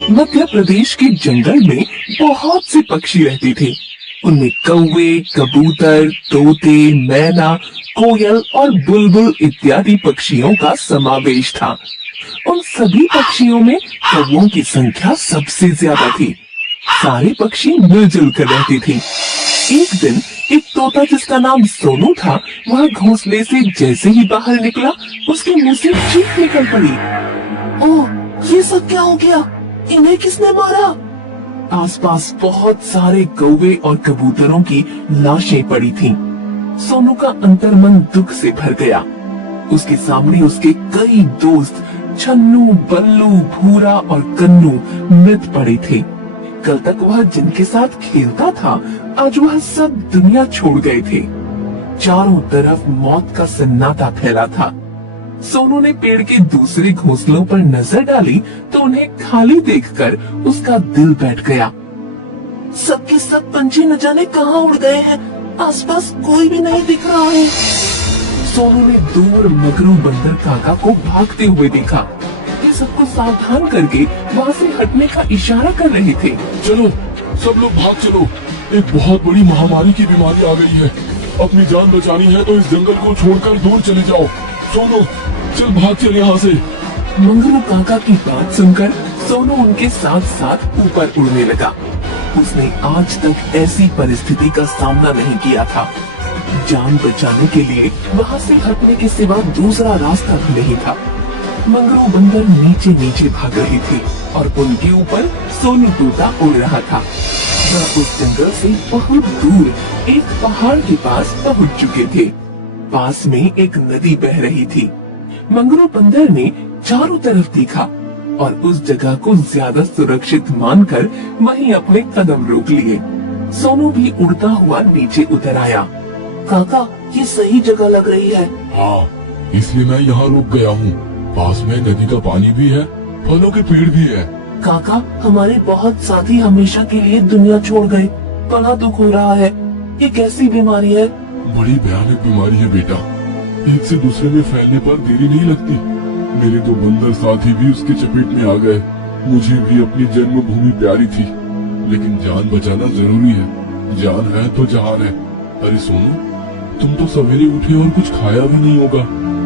मध्य प्रदेश के जंगल में बहुत से पक्षी रहते थे। उनमें कौवे, कबूतर, तोते, मैना, कोयल और बुलबुल इत्यादि पक्षियों का समावेश था। उन सभी पक्षियों में कौवों की संख्या सबसे ज्यादा थी। सारे पक्षी मिलजुल कर रहते थे। एक दिन एक तोता जिसका नाम सोनू था, वह घोंसले से जैसे ही बाहर निकला, उसके मुंह से चीख निकल पड़ी। ओह, ये सब क्या हो गया? इन्हें किसने मारा? आसपास बहुत सारे कौवे और कबूतरों की लाशें पड़ी थीं। सोनू का अंतर्मन दुख से भर गया। उसके सामने उसके कई दोस्त छन्नू, बल्लू, भूरा और कन्नू मृत पड़े थे। कल तक वह जिनके साथ खेलता था, आज वह सब दुनिया छोड़ गए थे। चारों तरफ मौत का सन्नाटा फैला था। सोनू ने पेड़ के दूसरे घोंसलों पर नजर डाली तो उन्हें खाली देखकर उसका दिल बैठ गया। सबके सब पंछी न जाने कहाँ उड़ गए हैं। आसपास कोई भी नहीं दिख रहा है। सोनू ने दूर मगरू बंदर काका को भागते हुए देखा। ये सबको सावधान करके वहाँ से हटने का इशारा कर रहे थे। चलो, सब लोग भाग चलो। एक बहुत बड़ी महामारी की बीमारी आ गई है। अपनी जान बचानी है तो इस जंगल को छोड़कर दूर चले जाओ। सोनू, चल भाग चल यहाँ से। मंगरू काका की बात सुनकर सोनू उनके साथ साथ ऊपर उड़ने लगा। उसने आज तक ऐसी परिस्थिति का सामना नहीं किया था। जान बचाने के लिए वहाँ से हटने के सिवा दूसरा रास्ता भी नहीं था। मंगरू बंदर नीचे नीचे भाग रहे थे और उनके ऊपर सोनू तोता उड़ रहा था। वह उस जंगल से बहुत दूर एक पहाड़ के पास पहुँच चुके थे। पास में एक नदी बह रही थी। मंगरू बंदर ने चारों तरफ देखा और उस जगह को ज्यादा सुरक्षित मानकर वहीं अपने कदम रोक लिए। सोनू भी उड़ता हुआ नीचे उतर आया। काका, ये सही जगह लग रही है। हाँ, इसलिए मैं यहाँ रुक गया हूँ। पास में नदी का पानी भी है, फलों के पेड़ भी है। काका, हमारे बहुत साथी हमेशा के लिए दुनिया छोड़ गए। बड़ा दुख हो रहा है। ये कैसी बीमारी है? बड़ी भयानक बीमारी है बेटा। एक से दूसरे में फैलने पर देरी नहीं लगती। मेरे दो बंदर साथी भी उसके चपेट में आ गए। मुझे भी अपनी जन्मभूमि प्यारी थी, लेकिन जान बचाना जरूरी है। जान है तो जहान है। अरे सोनू, तुम तो सवेरे उठे और कुछ खाया भी नहीं होगा।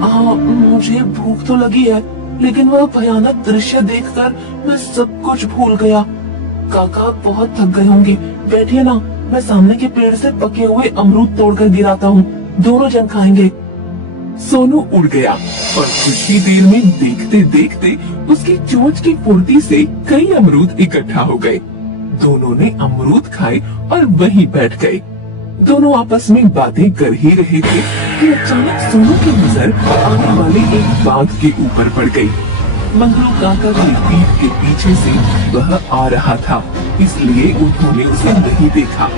हाँ, मुझे भूख तो लगी है, लेकिन वह भयानक दृश्य देखकर मैं सब कुछ भूल गया। काका बहुत थक गए होंगे। बैठिए ना, मैं सामने के पेड़ से पके हुए अमरूद तोड़कर गिराता हूँ। दोनों जन खाएंगे। सोनू उड़ गया और कुछ ही देर में देखते देखते उसकी चोंच की फुर्ती से कई अमरूद इकट्ठा हो गए। दोनों ने अमरूद खाए और वहीं बैठ गए। दोनों आपस में बातें कर ही रहे थे कि अचानक सोनू की नजर आने वाले एक बाघ के ऊपर पड़ गई। मंगरू काका की पीठ के पीछे से वह आ रहा था, इसलिए उन्होंने उसे नहीं देखा।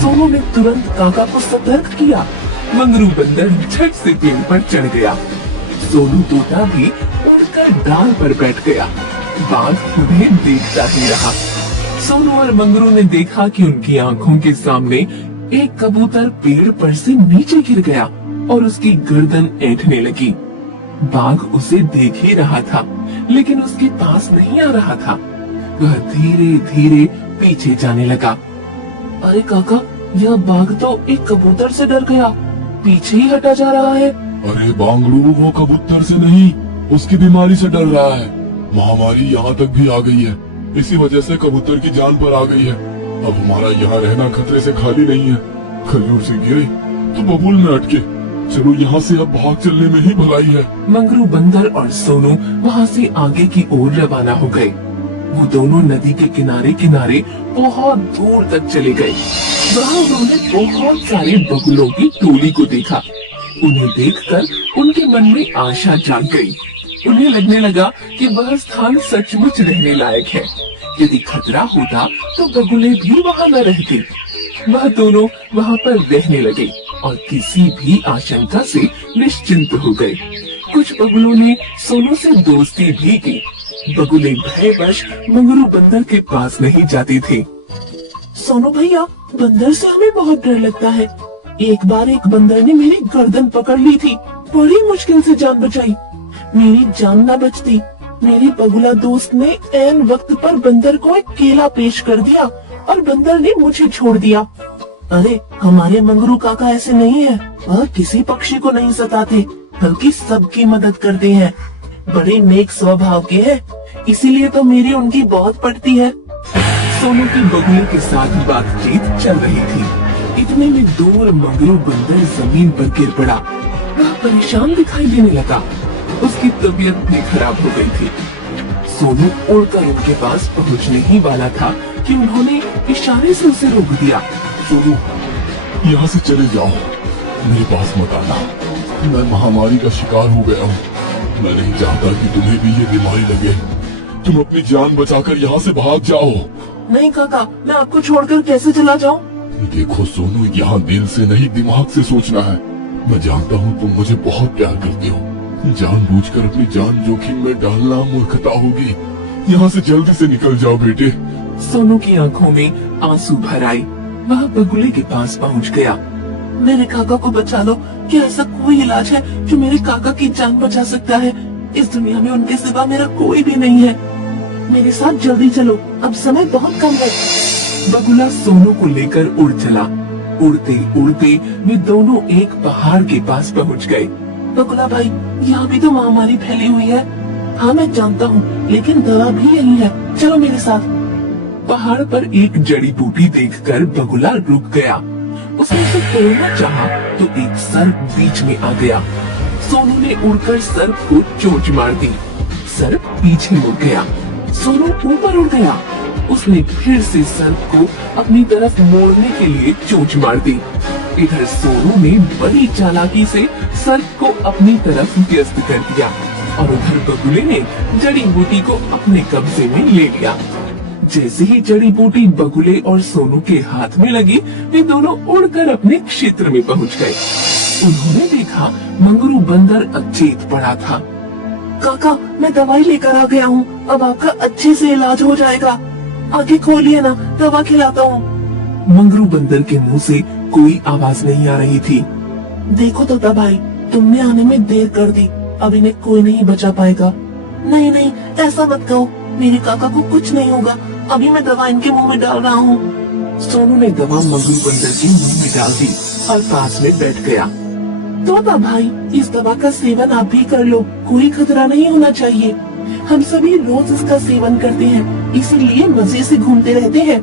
सोनू ने तुरंत काका को सतर्क किया। मंगरू बंदर झट से पेड़ पर चढ़ गया। सोनू तोता भी उड़कर डाल पर बैठ गया। बाघ उन्हें देखता ही रहा। सोनू और मंगरू ने देखा कि उनकी आंखों के सामने एक कबूतर पेड़ पर से नीचे गिर गया और उसकी गर्दन ऐंठने लगी। बाघ उसे देख ही रहा था, लेकिन उसके पास नहीं आ रहा था। वह धीरे धीरे पीछे जाने लगा। अरे काका, यह बाघ तो एक कबूतर से डर गया, पीछे ही हटा जा रहा है। अरे बांगड़ू, वो कबूतर से नहीं, उसकी बीमारी से डर रहा है। महामारी यहाँ तक भी आ गई है। इसी वजह से कबूतर की जान पर आ गई है। अब हमारा यहाँ रहना खतरे से खाली नहीं है। खजूर से गिरे तो बबूल में अटके। चलो यहाँ से अब भाग चलने में ही भलाई है। मंगरू बंदर और सोनू वहाँ से आगे की ओर रवाना हो गए। वो दोनों नदी के किनारे किनारे बहुत दूर तक चले गए। वहाँ उन्होंने बहुत सारे बगुलों की टोली को देखा। उन्हें देखकर उनके मन में आशा जाग गई। उन्हें लगने लगा कि वह स्थान सचमुच रहने लायक है। यदि खतरा होता तो बगुले भी वहाँ न रहते। वह दोनों वहाँ पर रहने लगे और किसी भी आशंका से निश्चिंत हो गए। कुछ बगुलों ने सोनू से दोस्ती भी की। बगुले भयवश मंगरू बंदर के पास नहीं जाते थे। सोनू भैया, बंदर से हमें बहुत डर लगता है। एक बार एक बंदर ने मेरी गर्दन पकड़ ली थी। बड़ी मुश्किल से जान बचाई। मेरी जान न बचती मेरे बगुला दोस्त ने ऐन वक्त पर बंदर को एक केला पेश कर दिया और बंदर ने मुझे छोड़ दिया। अरे हमारे मंगरू काका ऐसे नहीं है, वह किसी पक्षी को नहीं सताते बल्कि सबकी मदद करते हैं। बड़े नेक स्वभाव के हैं, इसीलिए तो मेरी उनकी बहुत पड़ती है। सोनू की बगुले के साथ बातचीत चल रही थी। इतने में दूर मंगरू बंदर जमीन पर गिर पड़ा। वह परेशान दिखाई देने लगा। उसकी तबीयत भी खराब हो गई थी। सोनू उड़कर उनके पास पहुंचने ही वाला था कि उन्होंने इशारे से उसे रोक दिया। सोनू, यहाँ से चले जाओ, मेरे पास मत आना। मैं महामारी का शिकार हो गया हूँ। मैं नहीं चाहता कि तुम्हें भी ये बीमारी लगे। तुम अपनी जान बचाकर यहाँ से भाग जाओ। नहीं काका, मैं आपको छोड़कर कैसे चला जाऊँ? देखो सोनू, यहाँ दिल से नहीं दिमाग से सोचना है। मैं जानता हूँ तुम मुझे बहुत प्यार करती हो। जानबूझकर अपनी जान जोखिम में डालना मूर्खता होगी। यहाँ से जल्दी से निकल जाओ बेटे। सोनू की आंखों में आंसू भर आए। वह बगुले के पास पहुंच गया। मेरे काका को बचा लो। क्या ऐसा कोई इलाज है जो मेरे काका की जान बचा सकता है? इस दुनिया में उनके सिवा मेरा कोई भी नहीं है। मेरे साथ जल्दी चलो, अब समय बहुत कम है। बगुला सोनू को लेकर उड़ चला। उड़ते उड़ते वे दोनों एक पहाड़ के पास पहुंच गए। बगुला भाई, यहाँ भी तो महामारी फैली हुई है। हाँ मैं जानता हूँ, लेकिन दवा भी यही है, चलो मेरे साथ। पहाड़ पर एक जड़ी बूटी देखकर बगुला रुक गया। उसने उसे तोड़ना चाहा तो एक सर्प बीच में आ गया। सोनू ने उड़कर सर्प को चोंच मार दी। सर्प पीछे मुड़ गया। सोनू ऊपर उड़ गया। उसने फिर से सर्प को अपनी तरफ मोड़ने के लिए चोंच मार दी। इधर सोनू ने बड़ी चालाकी से सर्प को अपनी तरफ व्यस्त कर दिया और उधर बगुले ने जड़ी बूटी को अपने कब्जे में ले लिया। जैसे ही जड़ी बूटी बगुले और सोनू के हाथ में लगी, वे दोनों उड़कर अपने क्षेत्र में पहुंच गए। उन्होंने देखा मंगरू बंदर अचेत पड़ा था। काका, मैं दवाई लेकर आ गया हूँ, अब आपका अच्छे से इलाज हो जाएगा। आगे खोलिए ना, दवा खिलाता हूँ। मंगरू बंदर के मुंह से कोई आवाज नहीं आ रही थी। देखो तो दवाई, तुमने आने में देर कर दी, अब इन्हें कोई नहीं बचा पाएगा। नहीं नहीं, ऐसा मत कहो, मेरे काका को कुछ नहीं होगा, अभी मैं दवा इनके मुंह में डाल रहा हूँ। सोनू ने दवा मंगरू बंदर के मुंह में डाल दी और पास में बैठ गया। तोता भाई, इस दवा का सेवन आप भी कर लो, कोई खतरा नहीं होना चाहिए। हम सभी रोज इसका सेवन करते हैं, इसीलिए मजे से घूमते रहते हैं।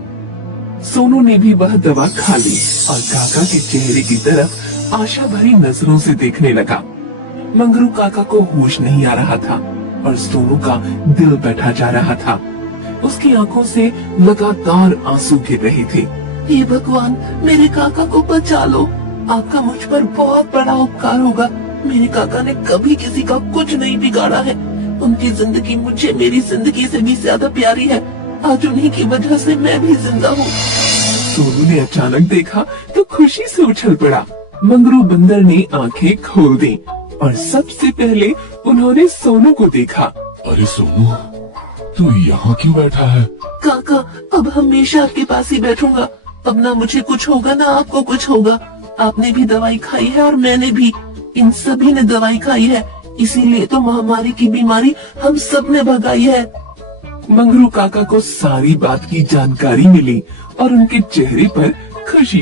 सोनू ने भी वह दवा खा ली और काका के चेहरे की तरफ आशा भरी नजरों से देखने लगा। मंगरू काका को होश नहीं आ रहा था और सोनू का दिल बैठा जा रहा था। उसकी आंखों से लगातार आंसू गिर रहे थे। हे भगवान, मेरे काका को बचा लो, आपका मुझ पर बहुत बड़ा उपकार होगा। मेरे काका ने कभी किसी का कुछ नहीं बिगाड़ा है। उनकी जिंदगी मुझे मेरी जिंदगी से भी ज्यादा प्यारी है। आज उन्हीं की वजह से मैं भी जिंदा हूँ। सोनू ने अचानक देखा तो खुशी से उछल पड़ा। मंगरू बंदर ने आंखें खोल दी और सबसे पहले उन्होंने सोनू को देखा। अरे सोनू, तू यहाँ क्यों बैठा है? काका, अब हमेशा आपके पास ही बैठूंगा। अब ना मुझे कुछ होगा ना आपको कुछ होगा। आपने भी दवाई खाई है और मैंने भी, इन सभी ने दवाई खाई है, इसीलिए तो महामारी की बीमारी हम सब ने भगाई है। मंगरू काका को सारी बात की जानकारी मिली और उनके चेहरे पर खुशी